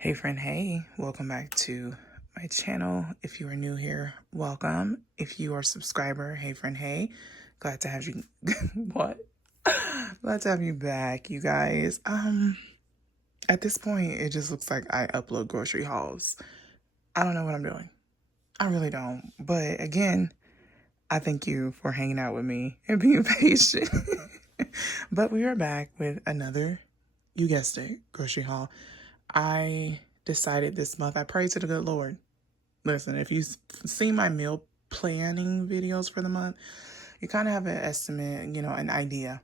Hey friend, hey, welcome back to my channel. If you are new here, welcome. If you are a subscriber, hey friend, hey, glad to have you. What? Glad to have you back, you guys. At this point, it just looks like I upload grocery hauls. I don't know what I'm doing. I really don't. But again, I thank you for hanging out with me and being patient. But we are back with another, you guessed it, grocery haul. I decided this month, I prayed to the good Lord. Listen, if you've seen my meal planning videos for the month, you kind of have an estimate, an idea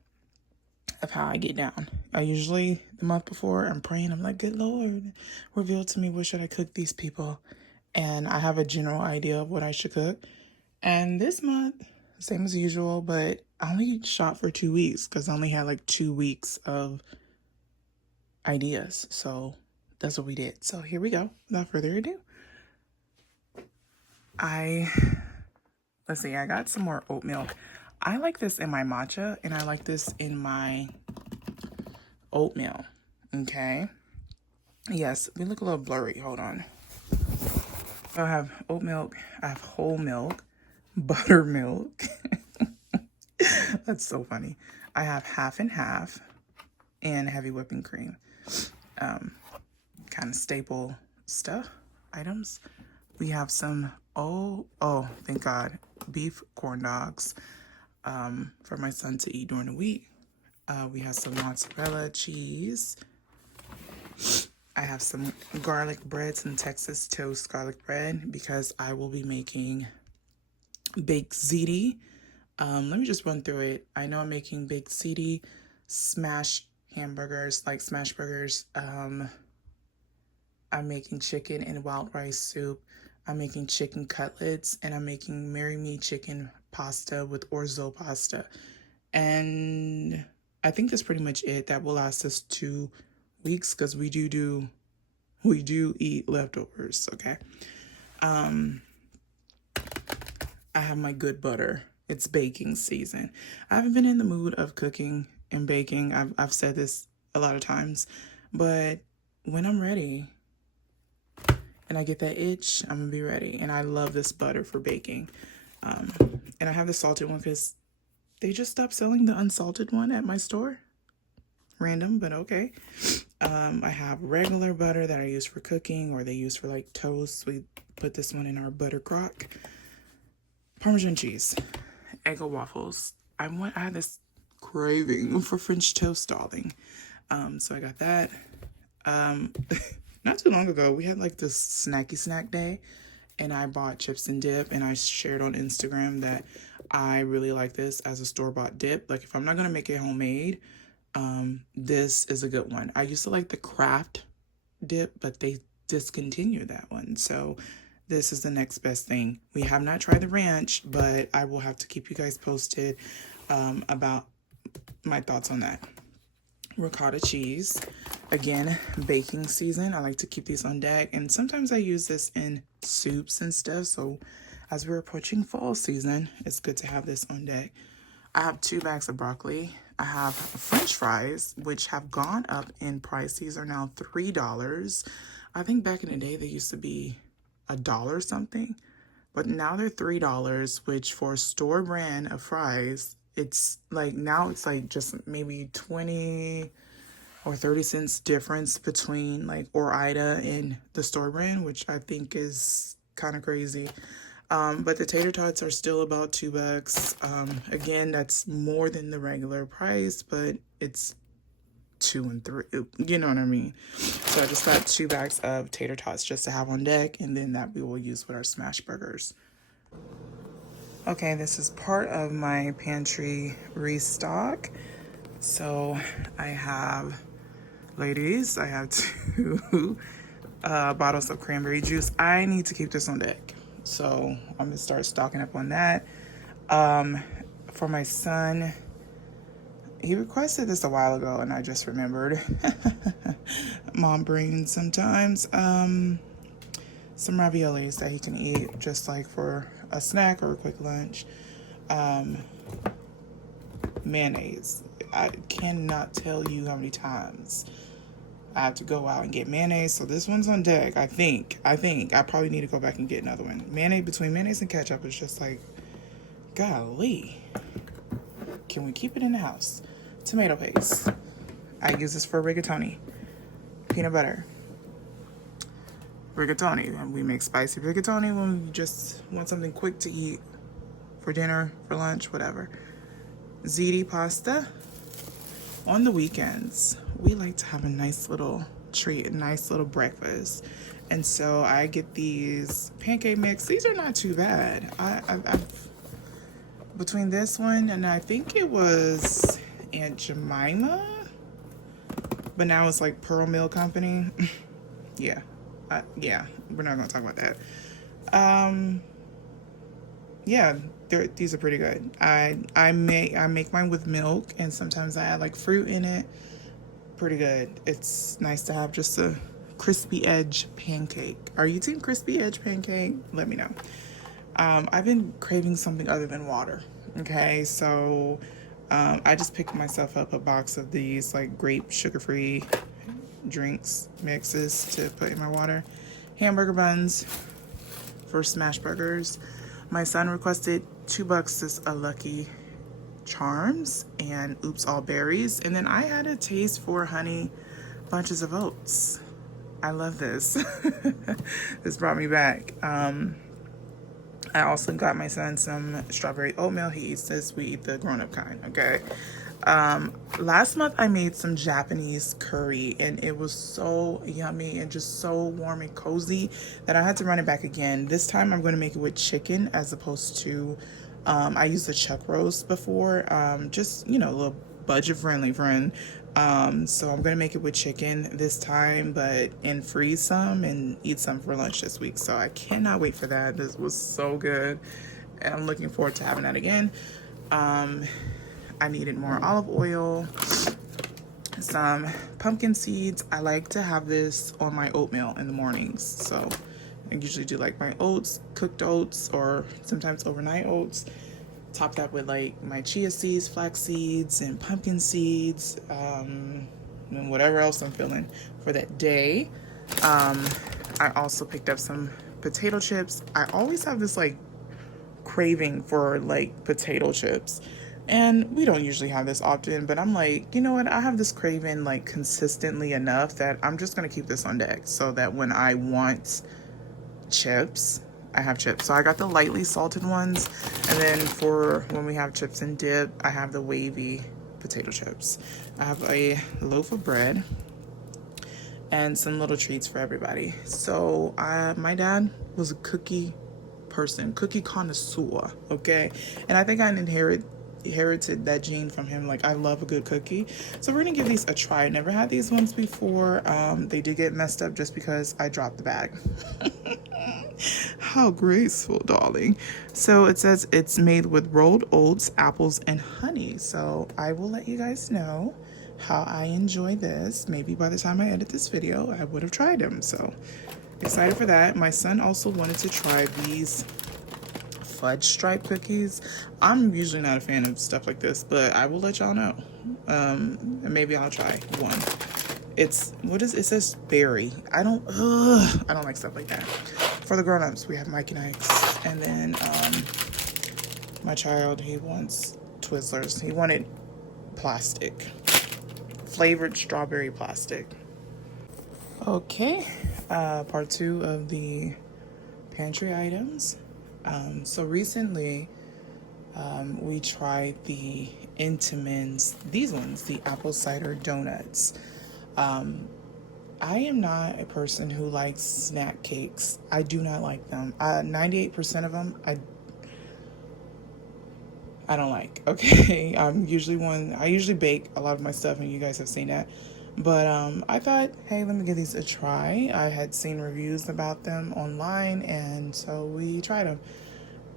of how I get down. I usually, the month before, I'm praying, I'm like, good Lord, reveal to me what should I cook these people. And I have a general idea of what I should cook. And this month, same as usual, but I only shot for 2 weeks because I only had like 2 weeks of ideas. So that's what we did. So here we go. Without further ado, let's see, I got some more oat milk. I like this in my matcha and I like this in my oatmeal. Okay. Yes, we look a little blurry. Hold on. I have oat milk. I have whole milk, buttermilk. That's so funny. I have half and half and heavy whipping cream. Kind of staple stuff, items. We have some, thank God, beef corn dogs for my son to eat during the week. We have some mozzarella cheese. I have some garlic bread, some Texas toast garlic bread, because I will be making baked ziti. Let me just run through it. I know I'm making baked ziti, smash hamburgers, like smash burgers. I'm making chicken and wild rice soup. I'm making chicken cutlets, and I'm making Marry Me chicken pasta with orzo pasta. And I think that's pretty much it. That will last us 2 weeks because we do eat leftovers, okay? I have my good butter. It's baking season. I haven't been in the mood of cooking and baking. I've said this a lot of times, but when I'm ready, and I get that itch, I'm gonna be ready. And I love this butter for baking. And I have the salted one because they just stopped selling the unsalted one at my store. Random, but okay. I have regular butter that I use for cooking, or they use for like toast. We put this one in our butter crock. Parmesan cheese, Eggo waffles. I had this craving for French toast, darling. So I got that. Not too long ago, we had like this snacky snack day, and I bought chips and dip, and I shared on Instagram that I really like this as a store-bought dip. Like, if I'm not gonna make it homemade, this is a good one. I used to like the Kraft dip, but they discontinued that one. So this is the next best thing. We have not tried the ranch, but I will have to keep you guys posted about my thoughts on that. Ricotta cheese. Again, baking season. I like to keep these on deck, and sometimes I use this in soups and stuff. So as we're approaching fall season, it's good to have this on deck. I have 2 bags of broccoli. I have French fries, which have gone up in price. These are now $3. I think back in the day, they used to be $1 something, but now they're $3, which for a store brand of fries, it's like, now it's like just maybe 20 or 30 cents difference between like Ore-Ida and the store brand, which I think is kind of crazy. But the tater tots are still about $2. Again, that's more than the regular price, but it's 2 and 3, you know what I mean? So I just got 2 bags of tater tots just to have on deck, and then that we will use with our smash burgers. Okay, this is part of my pantry restock. So I have, ladies, I have 2 bottles of cranberry juice. I need to keep this on deck, so I'm gonna start stocking up on that. For my son, he requested this a while ago, and I just remembered. Mom brain sometimes. Some raviolis that he can eat just like for a snack or a quick lunch. Mayonnaise. I cannot tell you how many times I have to go out and get mayonnaise, so this one's on deck. I think I probably need to go back and get another one. Mayonnaise, between mayonnaise and ketchup, is just like, golly, can we keep it in the house? Tomato paste, I use this for rigatoni. Peanut butter, rigatoni, and we make spicy rigatoni when we just want something quick to eat for dinner, for lunch, whatever. Ziti pasta. On the weekends, we like to have a nice little treat, a nice little breakfast. And so I get these pancake mix. These are not too bad. I've between this one and I think it was Aunt Jemima, but now it's like Pearl Mill Company. Yeah, we're not gonna talk about that. Yeah, these are pretty good. I make mine with milk, and sometimes I add like fruit in it. Pretty good. It's nice to have just a crispy edge pancake. Are you team crispy edge pancake? Let me know. I've been craving something other than water. Okay, so I just picked myself up a box of these like grape sugar-free drinks mixes to put in my water. Hamburger buns for smash burgers. My son requested $2 is a Lucky Charms and Oops All Berries. And then I had a taste for Honey Bunches of Oats. I love this. This brought me back. I also got my son some strawberry oatmeal. He eats this. We eat the grown-up kind, okay? Last month I made some Japanese curry, and it was so yummy and just so warm and cozy that I had to run it back again. This time I'm going to make it with chicken as opposed to I used the chuck roast before, just, you know, a little budget friendly friend. So I'm going to make it with chicken this time, and freeze some and eat some for lunch this week. So I cannot wait for that. This was so good, and I'm looking forward to having that again. I needed more olive oil, some pumpkin seeds. I like to have this on my oatmeal in the mornings. So I usually do like my oats, cooked oats, or sometimes overnight oats. Top that with like my chia seeds, flax seeds, and pumpkin seeds, and whatever else I'm feeling for that day. I also picked up some potato chips. I always have this like craving for like potato chips. And we don't usually have this often, but I'm like, you know what? I have this craving like consistently enough that I'm just going to keep this on deck so that when I want chips, I have chips. So I got the lightly salted ones. And then for when we have chips and dip, I have the wavy potato chips. I have a loaf of bread and some little treats for everybody. So my dad was a cookie person, cookie connoisseur, okay? And I think I inherited that gene from him. Like, I love a good cookie. So we're gonna give these a try. I never had these ones before. They did get messed up just because I dropped the bag. How graceful, darling. So it says it's made with rolled oats, apples, and honey. So I will let you guys know how I enjoy this. Maybe by the time I edit this video, I would have tried them. So excited for that. My son also wanted to try these fudge stripe cookies. I'm usually not a fan of stuff like this, but I will let y'all know. And maybe I'll try one. It says berry. I don't like stuff like that. For the grown-ups, we have Mike and Ike's, and then my child, he wants Twizzlers. He wanted plastic, flavored strawberry plastic. Okay, part 2 of the pantry items. So recently, we tried the Entenmann's, these ones, the apple cider donuts. I am not a person who likes snack cakes. I do not like them. 98% of them, I don't like, okay? I usually bake a lot of my stuff, and you guys have seen that. But I thought, hey, let me give these a try. I had seen reviews about them online, and so we tried them.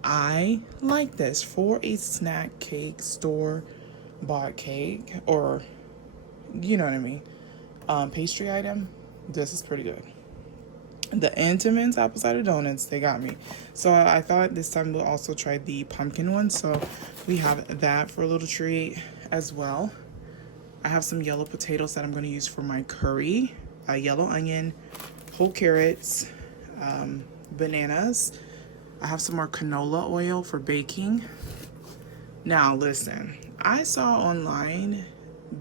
I like this for a snack cake, store-bought cake, or you know what I mean, pastry item. This is pretty good. The Entenmann's apple cider donuts, they got me. So I thought this time we'll also try the pumpkin one. So we have that for a little treat as well. I have some yellow potatoes that I'm going to use for my curry. yellow onion, whole carrots, bananas. I have some more canola oil for baking. Now listen, I saw online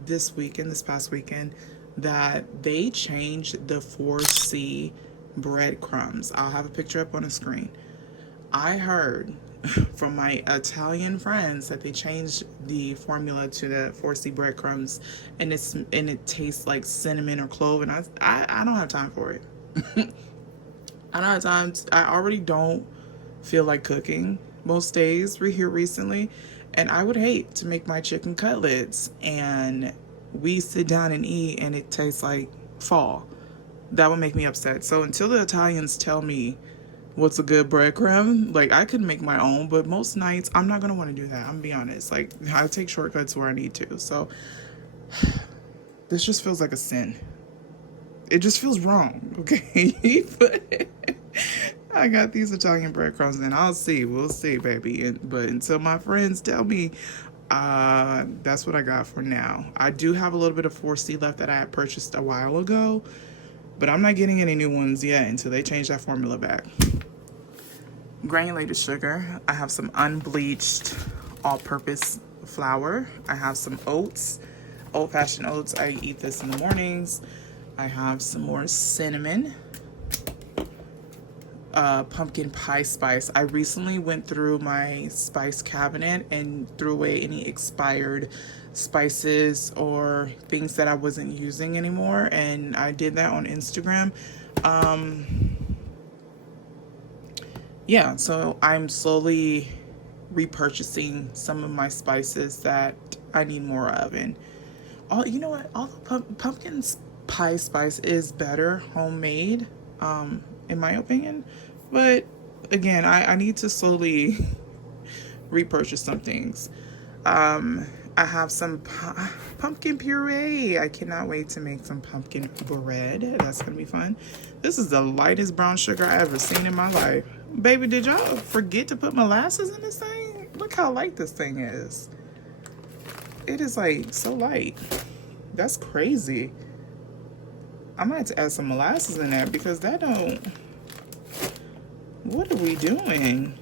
this past weekend, that they changed the 4C breadcrumbs. I'll have a picture up on the screen. I heard from my Italian friends that they changed the formula to the 4C breadcrumbs, and it tastes like cinnamon or clove, and I don't have time for it. I don't have time. I already don't feel like cooking most days here recently, and I would hate to make my chicken cutlets and we sit down and eat and it tastes like fall. That would make me upset. So until the Italians tell me what's a good breadcrumb, like, I could make my own, but most nights I'm not gonna want to do that. I'm gonna be honest. Like, I take shortcuts where I need to. So this just feels like a sin. It just feels wrong, okay? But I got these Italian breadcrumbs, and we'll see, baby. But until my friends tell me, that's what I got for now. I do have a little bit of 4C left that I had purchased a while ago, but I'm not getting any new ones yet until they change that formula back. Granulated sugar. I have some unbleached all-purpose flour. I have some oats, old-fashioned oats. I eat this in the mornings. I have some more cinnamon, pumpkin pie spice. I recently went through my spice cabinet and threw away any expired spices or things that I wasn't using anymore, and I did that on Instagram. Yeah, so I'm slowly repurchasing some of my spices that I need more of. And you know what, although pumpkin pie spice is better homemade, in my opinion, but again, I need to slowly repurchase some things. I have some pumpkin puree. I cannot wait to make some pumpkin bread. That's gonna be fun. This is the lightest brown sugar I ever seen in my life. Baby, did y'all forget to put molasses in this thing? Look how light this thing is. It is like so light. That's crazy. I'm gonna have to add some molasses in there because that don't... What are we doing?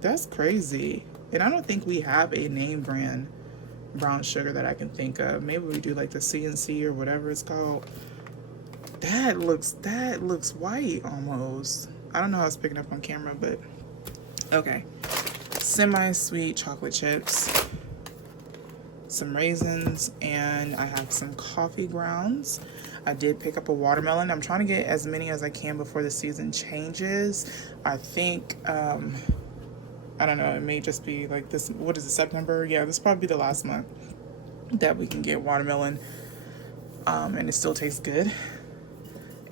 That's crazy. And I don't think we have a name brand brown sugar that I can think of. Maybe we do like the CNC or whatever it's called. That looks white almost. I don't know how it's picking up on camera, but okay. Semi-sweet chocolate chips, some raisins, and I have some coffee grounds. I did pick up a watermelon. I'm trying to get as many as I can before the season changes. I think, I don't know, it may just be like this, what is it, September? Yeah, this will probably be the last month that we can get watermelon, and it still tastes good.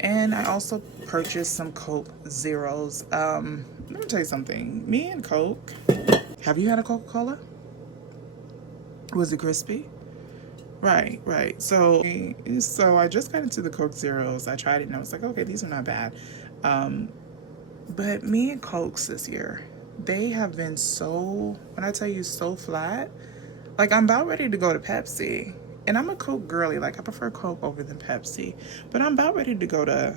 And I also purchased some Coke Zeros. Let me tell you something. Me and Coke, have you had a Coca-Cola? Was it crispy? Right. So I just got into the Coke Zeros. I tried it and I was like, okay, these are not bad. But me and Cokes this year, they have been so, when I tell you so flat, like I'm about ready to go to Pepsi. And I'm a Coke girly, like I prefer Coke over than Pepsi. But I'm about ready to go to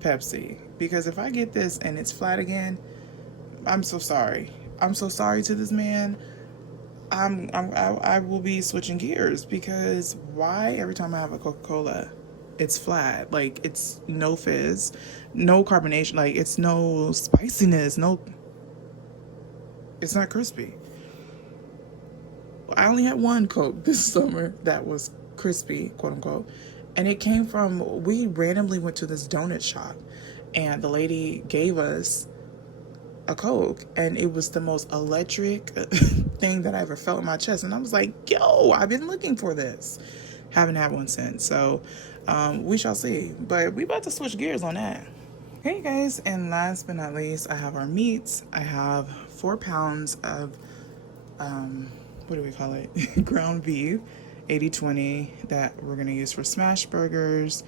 Pepsi. Because if I get this and it's flat again, I'm so sorry. I'm so sorry to this man. I will be switching gears, because why every time I have a Coca-Cola, it's flat? Like, it's no fizz, no carbonation, like it's no spiciness, it's not crispy. I only had one Coke this summer that was crispy, quote unquote, and it came from, we randomly went to this donut shop and the lady gave us a Coke, and it was the most electric thing that I ever felt in my chest. And I was like, yo, I've been looking for this. Haven't had one since. So we shall see. But we about to switch gears on that. Hey guys, and last but not least, I have our meats. I have 4 pounds of what do we call it? Ground beef, 80/20, that we're gonna use for smash burgers,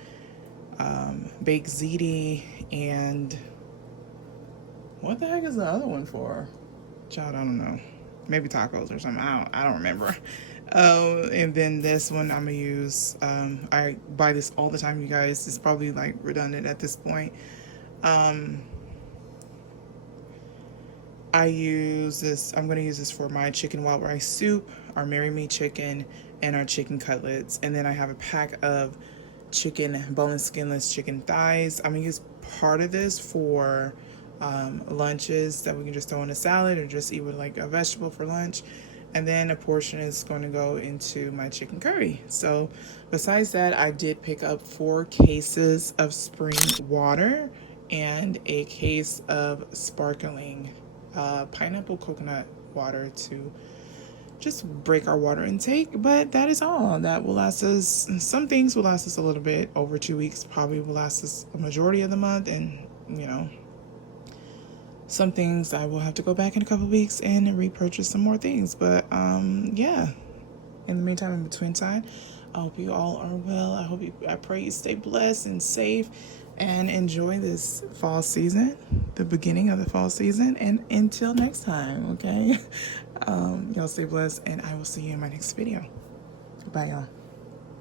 baked ziti, and what the heck is the other one for? Child, I don't know. Maybe tacos or something. I don't remember. And then this one I'm gonna use, I buy this all the time, you guys. It's probably like redundant at this point. I use this, I'm gonna use this for my chicken wild rice soup, our Mary Me chicken, and our chicken cutlets. And then I have a pack of chicken, boneless, skinless chicken thighs. I'm gonna use part of this for lunches that we can just throw in a salad or just eat with like a vegetable for lunch. And then a portion is going to go into my chicken curry. So besides that, I did pick up 4 cases of spring water and a case of sparkling pineapple coconut water to just break our water intake. But that is all. That will last us, some things will last us a little bit over 2 weeks, probably will last us a majority of the month. And you know, some things I will have to go back in a couple of weeks and repurchase some more things. But yeah, in the meantime, in between time, I hope you all are well. I pray you stay blessed and safe and enjoy this fall season, the beginning of the fall season. And until next time, okay? Y'all stay blessed, and I will see you in my next video. Bye, y'all.